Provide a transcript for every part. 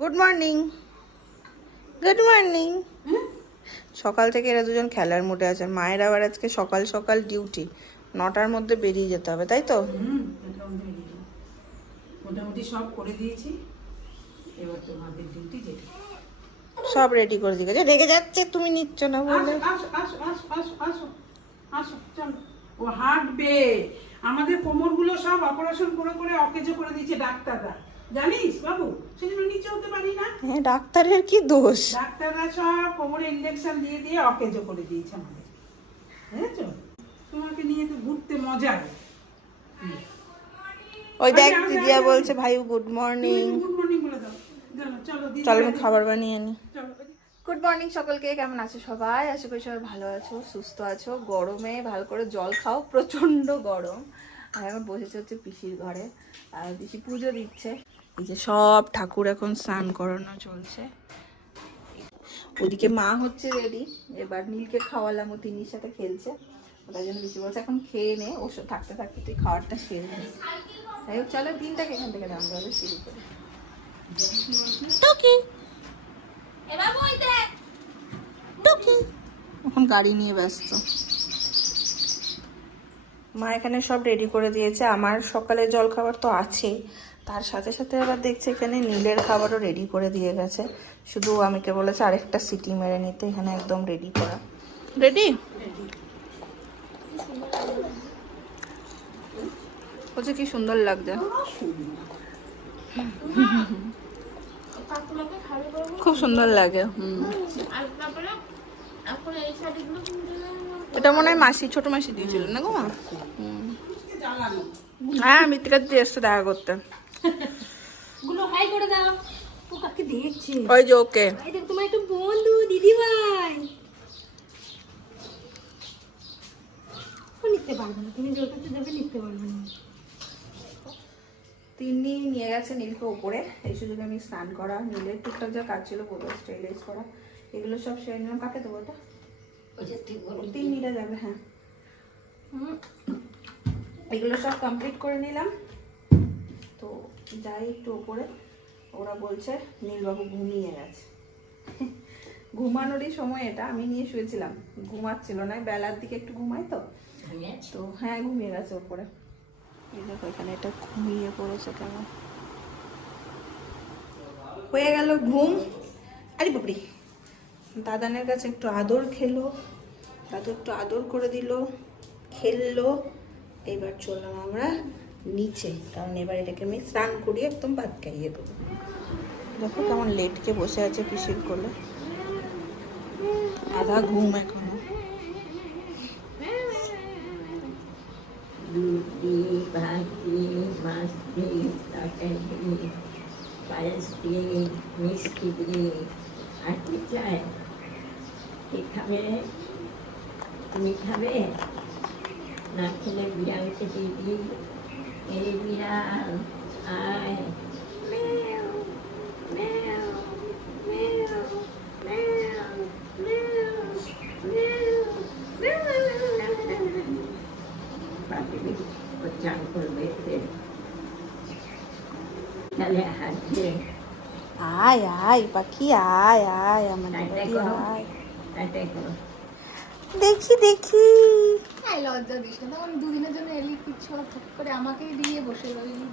Good morning. Good morning. সকাল থেকে এরা দুজন খেলার মুডে আছে। মায়ের আবার আজকে সকাল সকাল ডিউটি, 9টার মধ্যে বেরিয়ে যেতে হবে, তাই তো? মোটামুটি সব করে দিয়েছি, এবার তোমাদের ডিউটি যেতে। সব রেডি করে দিয়ে গেছে, রেগে যাচ্ছে তুমি নিচ্ছ না বলে। আসো আসো আসো আসো আসো আসো, চলো। ও হাঁটবে, আমাদের কোমরগুলো সব অপারেশন করে করে অকেজো করে দিয়েছে ডাক্তাররা, জানিস বাবু, সেজন্য নিচে হতে পারি না। হ্যাঁ, ডাক্তারের কি দোষ? ডাক্তাররা সব কোমরে ইঞ্জেকশন দিয়ে দিয়ে অকেজো করে দিয়েছে আমাদের, বুঝেছো? তোমাকে নিয়ে তো ঘুরতে মজা হয়। ওই দেখ দিদিয়া বলছে ভাই গুড মর্নিং। গুড মর্নিং বলে দাও, চলো দিদি, চল আমি খাবার বানিয়ে নি। চলো। গুড মর্নিং সকলকে, কেমন আছো সবাই? আশা করি সবাই ভালো আছো, সুস্থ আছো। গরমে ভালো করে জল খাও, প্রচন্ড গরম। আর এখন বসেছে হচ্ছে পিসির ঘরে, আর পিসি পুজো দিচ্ছে। এই যে সব ঠাকুর এখন স্নান করানো চলছে। ওদিকে মা হচ্ছে রেডি, এবার নীলকে খাওয়ালাম, ও তিন্নির সাথে খেলছে। তাই জন্য বেশি বলছে এখন খেয়ে নে, ওষুধ থাকতে থাকতে তুই খাবারটা সেরে নে। তাই হোক, চলো দিনটাকে এখান থেকে রান্না হবে শুরু করে। টকি টকি এখন গাড়ি নিয়ে ব্যস্ত। মা এখানে সব রেডি করে দিয়েছে। আমার সকালে জল খাবার তো আছেই, তার সাথে সাথে আবার দেখছি এখানে নীলের খাবারও রেডি করে দিয়ে গেছে। শুধু আমাকে বলেছে আরেকটা সিটি মেরে নিতে, এখানে একদম রেডি করা। রেডি বলছে কি সুন্দর লাগছে, খুব সুন্দর লাগে। এটা মনে হয় মাসি, ছোট মাসি দিয়েছিল না গো মা? হ্যাঁ, মৃত্তিকা দিদি এসছে দেখা করতে। ওই যে ওকে তোমার একটু বন্ধু দিদি ভাই নিতে পারবে না, তুমি তোর কাছে যাবে নিতে পারবে না। তিনি নিয়ে গেছে নীলকে উপরে, এই সুযোগে আমি স্নান করা, নীলের টুকটাক যা কাজ ছিল বোতল স্টেরিলাইজ করা, এগুলো সব সেরে নিলাম। কাকে দেবো এটা? তিন নিলে যাবে, হ্যাঁ। এগুলো সব কমপ্লিট করে নিলাম। তো যাই একটু ওপরে, ওরা বলছে নীলবাবু ঘুমিয়ে গেছে। ঘুমানোরই সময় এটা, আমি নিয়ে শুয়েছিলাম, ঘুমাচ্ছিল না, বেলার দিকে একটু ঘুমাই তো। তো হ্যাঁ, ঘুমিয়ে গেছে ওপরে। এই দেখো এখানে এটা ঘুমিয়ে পড়েছে কেমন। হয়ে গেল ঘুম। আরে বাপরি, দাদানের কাছে একটু আদর খেলো, দাদু একটু আদর করে দিল, খেললো। এবার চললাম আমরা নিচে, কারণ এবার এটাকে আমি স্নান করিয়ে একদম ভাত খাইয়ে দেবো। দেখো কেমন লেটকে বসে আছে পিসির কোলে, আধা ঘুম এখনো। রুটি, ভাজি, মাছ দিয়ে, তরকারি দিয়ে, পায়েস দিয়ে, মিষ্টি দিয়ে, আর কি চাই? কে খাবে? তুমি খাবে? না খেলে বিড়ালকে দিয়ে দিই। এই বিড়াল আয়, ম্যাও, ম্যাও, ম্যাও, ম্যাও, ম্যাও, ম্যাও, ম্যাও। পাখি ও চান করবে, তাহলে হাঁটবে। আয় আয় পাখি, আয় আয় আমাদের বাড়ি আয়। দেখি দেখি। লজ্জা দিস না, তখন দুদিনের জন্য এলি কিচ্ছু ঠিক করে আমাকেই দিয়ে বসে রইলি।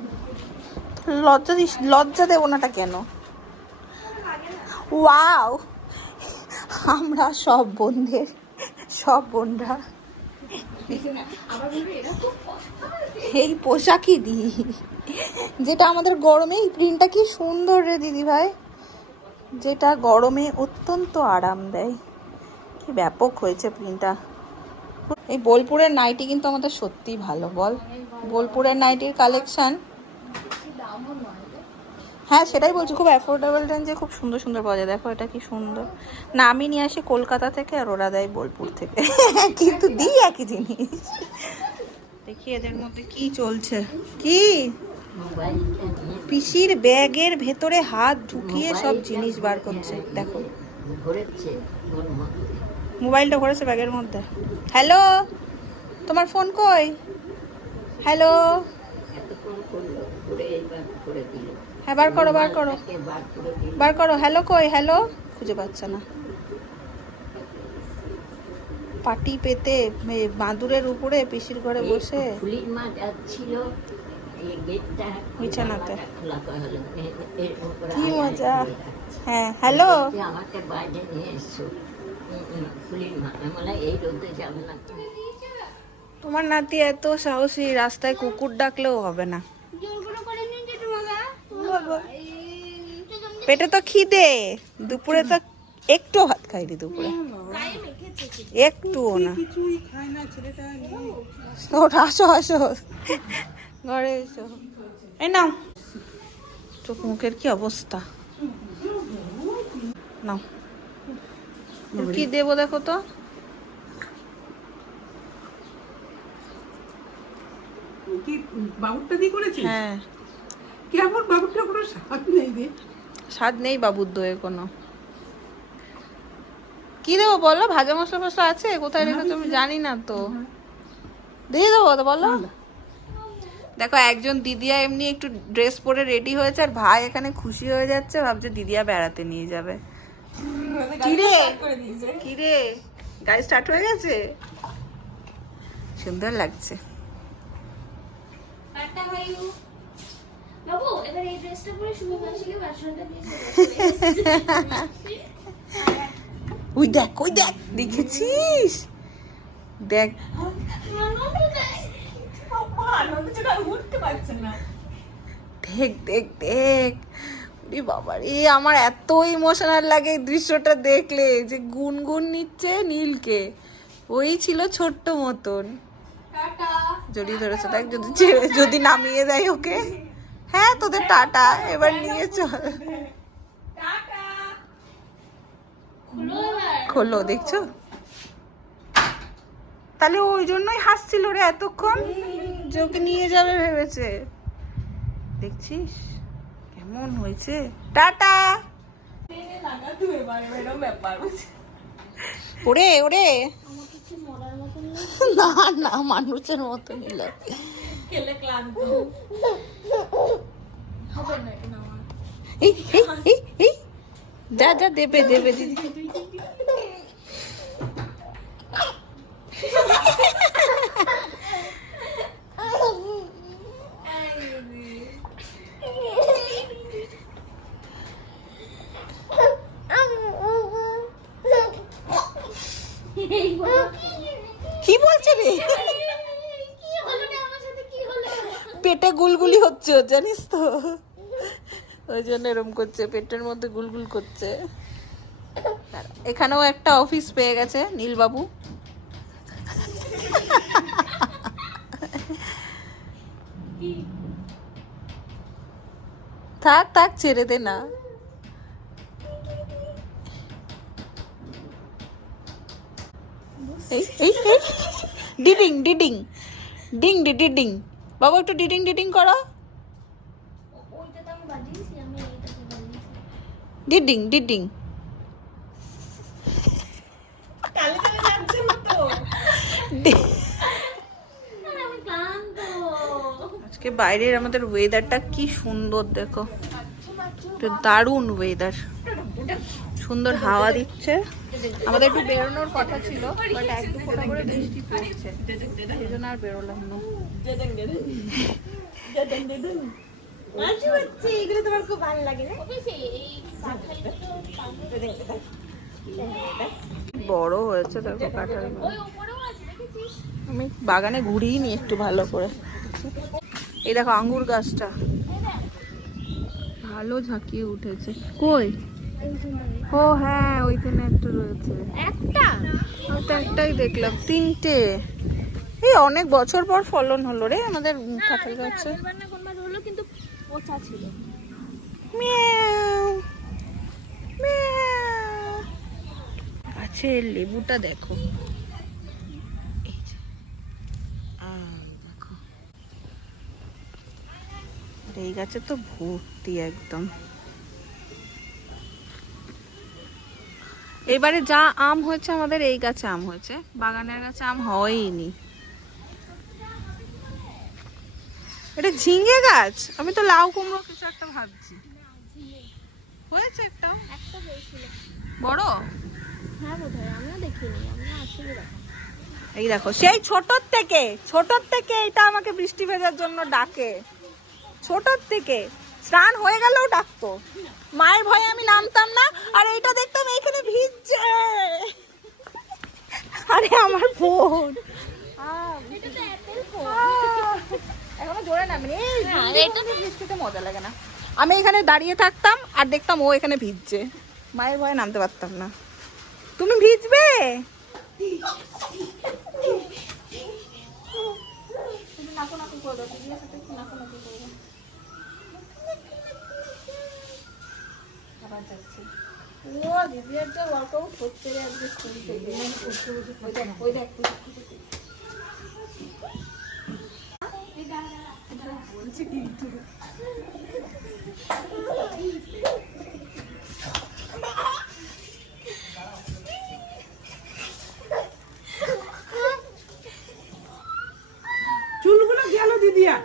লজ্জা দিস? লজ্জা দেবো নাটা কেন? ওয়াও, আমরা সব বোনদের, সব বোনরা এই পোশাকই দিই, যেটা আমাদের গরমে, এই প্রিন্টটা কি সুন্দর রে দিদি ভাই, যেটা গরমে অত্যন্ত আরাম দেয়। কি ব্যাপক হয়েছে প্রিন্টটা। এই বোলপুরের নাইটি কিন্তু আমাদের সত্যিই ভালো, বল? বোলপুরের নাইটির কালেকশন, হ্যাঁ সেটাই বলছি, খুব অ্যাফোর্ডেবল রেঞ্জে খুব সুন্দর সুন্দর পাওয়া যায়। দেখো এটা কি সুন্দর না, আমি নিয়ে আসি কলকাতা থেকে আর ওরা দেয় বোলপুর থেকে, কিন্তু দিই একই জিনিস। দেখি এদের মধ্যে কি চলছে। কি পিসির ব্যাগের ভেতরে হাত ঢুকিয়ে সব জিনিস বার করছে, দেখো মোবাইলটা ভরেছে ব্যাগের মধ্যে। হ্যালো, তোমার ফোন কই? হ্যালো, হ্যাঁ বার করো বার করো রুমালটাকে বার করে দিল। বার করো। হ্যালো কই, হ্যালো খুঁজে পাচ্ছে না। পাটি পেতে বাঁদুরের উপরে পিসির ঘরে বসে ফুলির মা যাচ্ছিল এই গেটটা বিছানাতে। জানলাটা খোলা করা হলো, এর উপরে কি আয় আয় মজা। করে যাচ্ছে। হ্যাঁ হ্যালো। যে আমাকে বাইরে নিয়ে এসছো। ফুলির মা, আমি বললাম এই রোদে যাবে না তো। তোমার নাতি এত সাহসী, রাস্তায় কুকুর ডাকলেও হবে না। পেটে তো খিদে, দুপুরে তো একটু ভাত খাইনি দুপুরে, একটুও না। কিছুই খায় না ছেলেটা নিয়ে। ওটা আসো আসো ঘরে এসো। এই নাও, চোখ মুখের কি অবস্থা। নাও কি দেবো দেখো তো। কি বাবুরটা দিয়ে করেছিস? হ্যাঁ, কেমন বাবুরটা কোনো স্বাদ নেই রে। স্বাদ নেই বাবুর দইয়ে কোনো। কি দেবো বলো? ভাজা মশলা ফসলা আছে কোথায় রেখেছো আমি জানি না তো। দিয়ে দেবো তো বলো। দেখো একজন দিদিয়া এমনি একটু ড্রেস পরে রেডি হয়েছে, আর ভাই এখানে খুশি হয়ে যাচ্ছে, ভাবছে দিদিয়া বেড়াতে নিয়ে যাবে। কিরে কিরে, গাড়ি স্টার্ট হয়ে গেছে, সুন্দর লাগছে। বাবু এবার এই ড্রেসটা পরে শুভ মাসিকে বাসনটা নিয়ে চলে আসবে। ওই দেখ ওই দেখ, দেখেছিস? দেখ দেখ দেখ দেখ, ওরে বাবা রে, আমার এত ইমোশনাল লাগে এই দৃশ্যটা দেখলে, যে গুনগুন নিচ্ছে নীলকে, ওই ছিল ছোট্ট মতন, জড়িয়ে ধরেছে। দেখ যদি যদি নামিয়ে দেয় ওকে। হ্যাঁ তোদের টাটা, এবার নিয়ে চল। খোলো, দেখছো? তাহলে ওই জন্যই হাসছিল রে এতক্ষণ, যে ওকে নিয়ে যাবে ভেবেছে। দেখছিস কেমন হয়েছে? টাটা। ওরে ওরে, না না মানুষের মতো নিল। এই এই এই এই, যা যা, দেবে দেবে দিদি। কি বলছে রে? পেটে গুলগুলি হচ্ছে ওর, জানিস তো, ওই জন্য এরম করছে, পেটের মধ্যে গুলগুল করছে। এখানেও একটা অফিস পেয়ে গেছে নীলবাবু। থাক থাক, ছেড়ে দে না। এই এই এই, ডিডিং ডিডিং, ডিং ডিডিং। বাবু একটু ডিডিং ডিডিং করো। ওইটা তো আমি বাজিয়েছি, আমি এইটাতে বাজিয়েছি। ডিডিং ডিডিং। আমি ক্লান্ত। আজকে বাইরের আমাদের ওয়েদারটা কি সুন্দর দেখো, একটু দারুণ ওয়েদার, সুন্দর হাওয়া দিচ্ছে। আমাদের একটু বেরোনোর কথা ছিল, বাট এক দু ফোঁটা করে বৃষ্টি পড়ছে, সেই জন্য আর বেরোলাম না। অফিসে এই কাঁঠালগুলো বড় হয়েছে দেখো কাঁঠাল। ওই উপরেও আছে, দেখেছিস? আমি বাগানে ঘুরিয়ে নি একটু ভালো করে। এই দেখো আঙ্গুর গাছটা ভালো ঝাঁকিয়ে উঠেছে। কই? ও হ্যাঁ, ওইখানে একটা রয়েছে। একটা আমি তো একটাই দেখলাম, তিনটে। এই অনেক বছর পর ফলন হলো রে আমাদের কাঁঠাল গাছে। এবার না কোনবার হলো, কিন্তু পচা ছিল। মিয়াও মিয়াও। গাছের লেবুটা দেখো, এই যে, দেখো আর এই গাছে তো ভর্তি একদম। এবারে যা আম হয়েছে আমাদের এই গাছে আম হয়েছে, বাগানের গাছে আম হয়ইনি। এটা ঝিঙে গাছ? আমি তো লাউ কুমড়ো কিছু একটা ভাবছি। হয়েছে একটাও? একটা হয়েছিল। বড়? হ্যাঁ বোধহয়, আমিও দেখিনি, আমরা আসলে দেখো। এই দেখো, সেই ছোটর থেকে এটা আমাকে বৃষ্টি ভেজার জন্য ডাকে। ছোটর থেকে স্নান হয়ে গেলেও ডাকতো। মায়ের ভয়ে আমি নামতাম না, আর এইটা দেখতাম এইখানে ভিজছে। আরে আমার বোন এটা তো অ্যাপেল ফোন। এখনো জোরে নামেনি। এটা বৃষ্টিতে মজা লাগে না। আমি এখানে দাঁড়িয়ে থাকতাম আর দেখতাম ও এখানে ভিজছে। মায়ের ভয়ে নামতে পারতাম না। তুমি ভিজবে? ও দিদি একটা ওয়ার্কআউট হচ্ছে রে আজকে স্কুল থেকে। ওই দেখ বলছে কিন্তু চুলগুলো গেল দিদিয়া।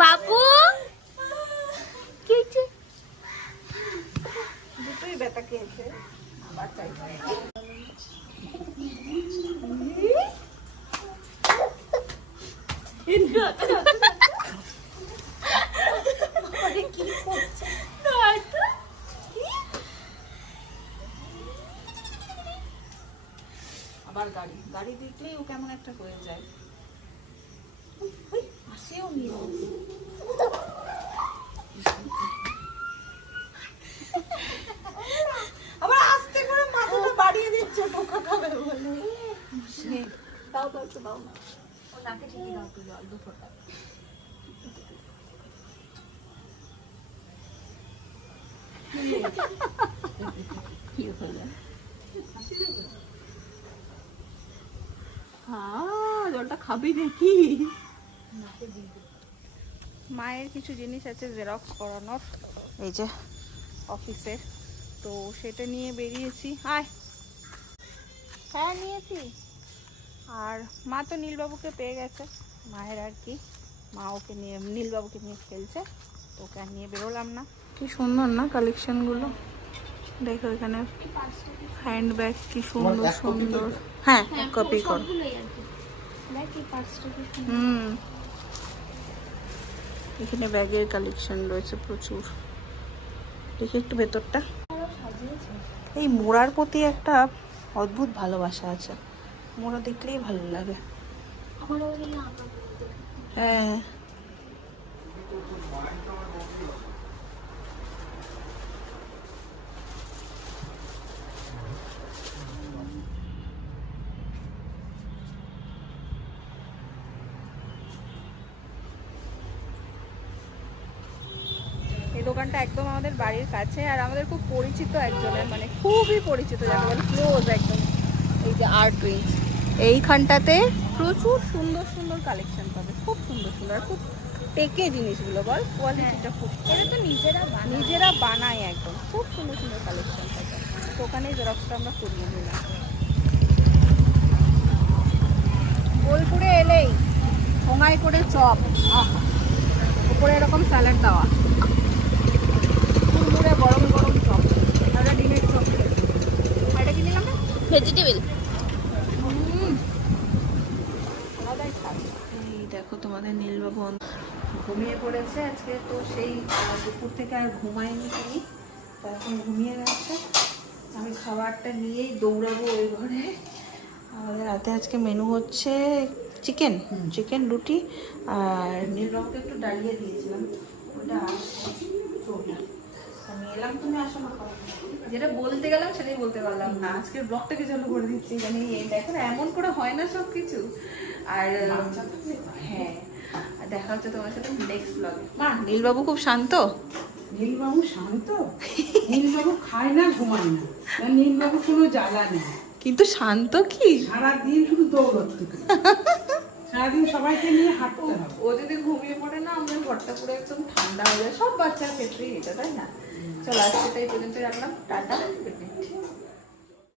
বাবু কি হয়েছে? দুটোই ব্যথা খেয়েছে। আবার চাইছে। আবার গাড়ি দেখলেই ও কেমন একটা হয়ে যায়। আসেও নি ও। আবার আস্তে করে মাথাটা বাড়িয়ে দিচ্ছে টোকা খাবে বলে। দাও একটু দাও না। ও নাকে ঠিকই দাও তুই জল 2 ফোঁটা। কি হলো? হ্যাঁ, জলটা খাবি নাকি? মায়ের কিছু জিনিস আছে জেরক্স করানোর, এই যে অফিসের, তো সেটা নিয়ে বেরিয়েছি। আয়। হ্যাঁ নিয়েছি। আর মা তো নীলবাবুকে পেয়ে গেছে, মায়ের আর কি, মা ওকে নিয়ে নীলবাবুকে নিয়ে খেলছে, তো ওকে আর নিয়ে বেরোলাম না। কি সুন্দর না কালেকশনগুলো, দেখো এখানে হ্যান্ডব্যাগ কি সুন্দর সুন্দর। হ্যাঁ কপি কর। সবগুলোই আর কি। দেখ এই পার্সটা কি সুন্দর। এখানে ব্যাগের কালেকশন রয়েছে প্রচুর। দেখি একটু ভেতরটা। আরো সাজিয়েছে। এই মোড়ার প্রতি একটা অদ্ভুত ভালোবাসা আছে, মোড়া দেখলেই ভালো লাগে। আমারও ওই জন্য আঁকা। হ্যাঁ এই দোকানটা একদম আমাদের বাড়ির কাছে, আর আমাদের খুব পরিচিত একজনের, মানে খুবই পরিচিত, যাকে বলে ক্লোজ একদম। এই যে আর্ট রিঞ্জ, এইখানটাতে প্রচুর সুন্দর সুন্দর কালেকশন পাবে, খুব সুন্দর সুন্দর, আর খুব টেকে জিনিসগুলো, বল কোয়ালিটিটা খুব। এটা তো নিজেরা বানায় একদম, খুব সুন্দর সুন্দর কালেকশন থাকে। তো ওখানে জেরক্সটা আমরা করিয়ে নিলাম। বোলপুরে এলেই হোঙায় করে চপ, উপরে এরকম স্যালাড দেওয়া, কুড়মুড়ে গরম গরম চপ, একটা ডিমের চপ। এটা কি নিলাম না? ভেজিটেবল। এই দেখো তোমাদের নীলবাবু ঘুমিয়ে পড়েছে আজকে, তো সেই দুপুর থেকে আর ঘুমায়নি তিনি, তো এখন ঘুমিয়ে গেছে। আমি খাবারটা নিয়েই দৌড়াবো ওই ঘরে। আমাদের রাতে আজকে মেনু হচ্ছে চিকেন রুটি, আর নীলবাবুকে একটু ডালিয়ে দিয়েছিলাম, ওটা চোখটা আমি এলাম, তুমি আসো না। যেটা বলতে গেলাম সেটাই বলতে পারলাম না। আজকের ব্লগটাকে চালু করে দিচ্ছি, জানি দেখো এমন করে হয় না সব কিছু। আর হ্যাঁ, দেখা হচ্ছে তোমার সাথে নেক্সট ব্লগে। মা, নীলবাবু খুব শান্ত। নীলবাবু শান্ত? নীলবাবু খায় না, ঘুমায় না, নীলবাবু কোনো জ্বালা নেই। কিন্তু শান্ত কি সারাদিন শুধু দৌড়ত সারাদিন সবাইকে নিয়ে হাঁটতে হবে। ও যদি ঘুমিয়ে পড়ে না আমাদের ঘরটা পুরো একদম ঠান্ডা হয়ে যায়, সব বাচ্চার ক্ষেত্রেই এটা, তাই না? চলো আজকে তাই পর্যন্ত রাখলাম, টাটা, গুড নাইট।